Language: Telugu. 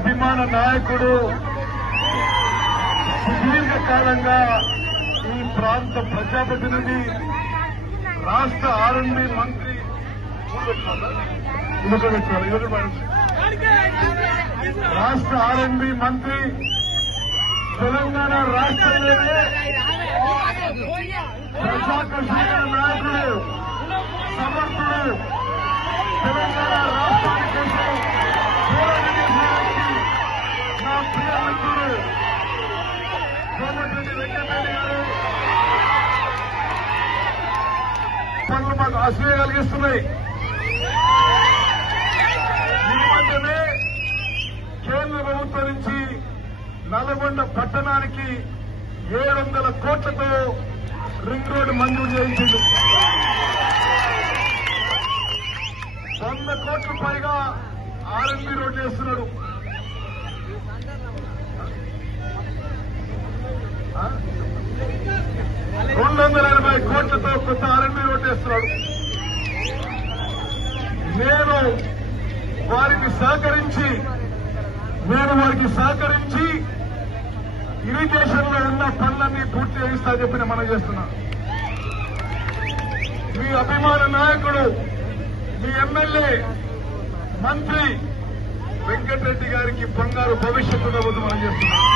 అభిమాన నాయకుడు సుదీర్ఘకాలంగా ఈ ప్రాంత ప్రజాప్రతినిధి రాష్ట్ర ఆర్ఎండ్బి మంత్రి రాష్ట్ర ఆర్ఎండ్బి మంత్రి తెలంగాణ రాష్ట్రంలోనే ప్రజాకర్షణ నాయకుడు సమర్థుడు తెలంగాణ రాష్ట్రాని కోసం పోరాటం చేసినటువంటి నా ప్రియ మిత్రుడు కోమటిరెడ్డి వెంకటరెడ్డి గారు పనులు మాకు అసూయ కలిగిస్తున్నాయి. ఈ మధ్యనే కేంద్ర ప్రభుత్వం నుంచి నల్గొండ పట్టణానికి 700 కోట్లతో రింగ్ రోడ్డు మంజూరు చేయించింది. 100 కోట్ల పైగా ఆర్ఎండ్బి రోడ్లు వేస్తున్నాడు. 280 కోట్లతో కొత్త ఆర్ఎండ్బి రోడ్లు వేస్తున్నాడు. నేను వారికి సహకరించి ఇరిగేషన్ లో ఉన్న పనులన్నీ పూర్తి చేయిస్తా చెప్పి మనం చేస్తున్నా. మీ అభిమాన నాయకుడు, మీ ఎమ్మెల్యే, మంత్రి వెంకటరెడ్డి గారికి బంగారు భవిష్యత్తు ఉండబోతు మనం చేస్తున్నాం.